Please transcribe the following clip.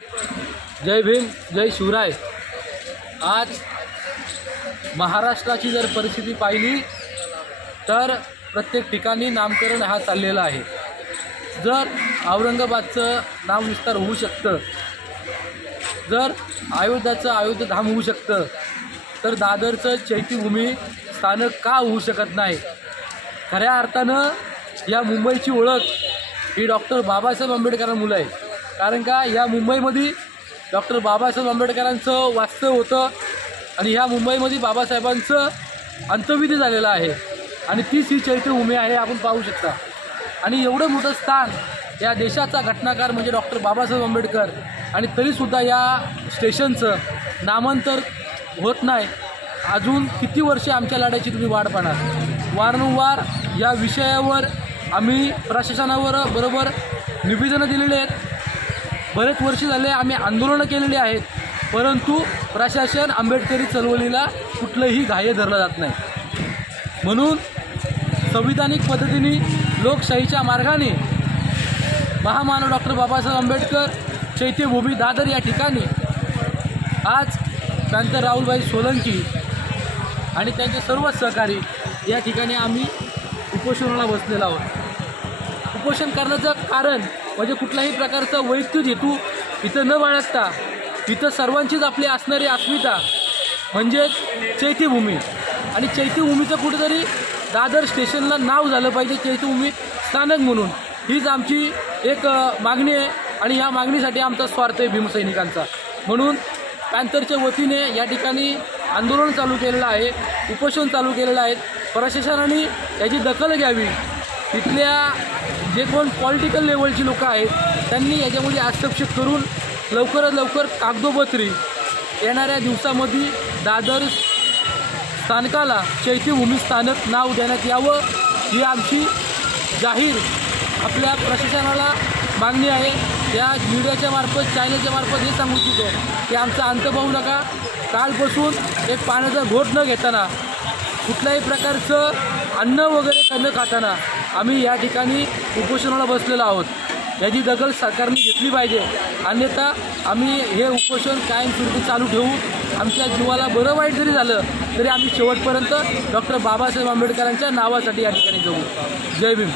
जय भीम, जय शिवराय। आज महाराष्ट्राची जर परिस्थिती पाहिली तर प्रत्येक ठिकाणी नामकरण हा चाललेला आहे। जर औरंगाबादचं नाव विस्तार होऊ शकतं, जर अयोध्याचं अयोध्याधाम होऊ शकतं, तर दादरचं चैत्यभूमी स्थानक का होऊ शकत नाही? खऱ्या अर्थानं या मुंबईची ओळख ही डॉक्टर बाबासाहेब आंबेडकरांमुळे आहे। कारण का या मुंबईमध्ये डॉक्टर बाबासाहेब आंबेडकरांचं वास्तव होतं आणि ह्या मुंबईमध्ये बाबासाहेबांचं अंत्यविधी झालेला आहे आणि तीच ही चैत्यभूमी आहे, आपण पाहू शकता। आणि एवढं मोठं स्थान या देशाचा घटनाकार म्हणजे डॉक्टर बाबासाहेब आंबेडकर, आणि तरीसुद्धा या स्टेशनचं नामांतर होत नाही। अजून किती वर्षे आमच्या लढ्याची तुम्ही वाट पाहणार? वारंवार या विषयावर आम्ही प्रशासनावर बरोबर निवेदनं दिलेली आहेत। बरेच वर्ष झाले आम्ही आंदोलनं केलेली आहेत, परंतु प्रशासन आंबेडकरी चळवळीला कुठलंही ग्राह्य धरलं जात नाही। म्हणून संविधानिक पद्धतीने लोकशाहीच्या मार्गाने महामानव डॉक्टर बाबासाहेब आंबेडकर चैत्यभूमी दादर या ठिकाणी आज प्रांत राहुलभाई सोलंकी आणि त्यांचे सर्व सहकारी या ठिकाणी आम्ही उपोषणाला बसलेलो आहोत। उपोषण करण्याचं कारण म्हणजे कुठल्याही प्रकारचा वैयक्तिक हेतू इथं न बाळगता इथं सर्वांचीच आपली असणारी अस्मिता म्हणजेच चैत्यभूमी, आणि चैत्यभूमीचं कुठेतरी दादर स्टेशनला नाव झालं पाहिजे चैत्यभूमी स्थानक म्हणून, हीच आमची एक मागणी आहे। आणि या मागणीसाठी आमचा स्वार्थ आहे भीमसैनिकांचा। म्हणून पॅन्थरच्या वतीने या ठिकाणी आंदोलन चालू केलेलं आहे, उपोषण चालू केलेलं आहे। प्रशासनाने याची दखल घ्यावी। इथल्या जे कोण पॉलिटिकल लेवलची लोक आहेत त्यांनी याच्यामध्ये हस्तक्षेप करून लवकरात लवकर कागदोपत्री येणाऱ्या दिवसामध्ये दादर स्थानकाला चैत्यभूमी स्थानक नाव देण्यात यावं, ही आमची जाहीर आपल्या प्रशासनाला मागणी आहे। या मीडियाच्या मार्फत, चॅनलच्या मार्फत हे सांगू इच्छितो की आमचा अंत पाहू नका। कालपासून एक पाण्याचा घोट न घेताना, कुठल्याही प्रकारचं अन्न वगैरे न खाताना आम्ही या ठिकाणी उपोषणाला बसलेलो आहोत। याची दखल सरकारने घेतली पाहिजे, अन्यथा आम्ही हे उपोषण कायमस्वरूपी चालू ठेवू। आमच्या जीवाला बरं वाईट जरी झालं तरी आम्ही शेवटपर्यंत डॉक्टर बाबासाहेब आंबेडकरांच्या नावासाठी या ठिकाणी जगू। जय भीम।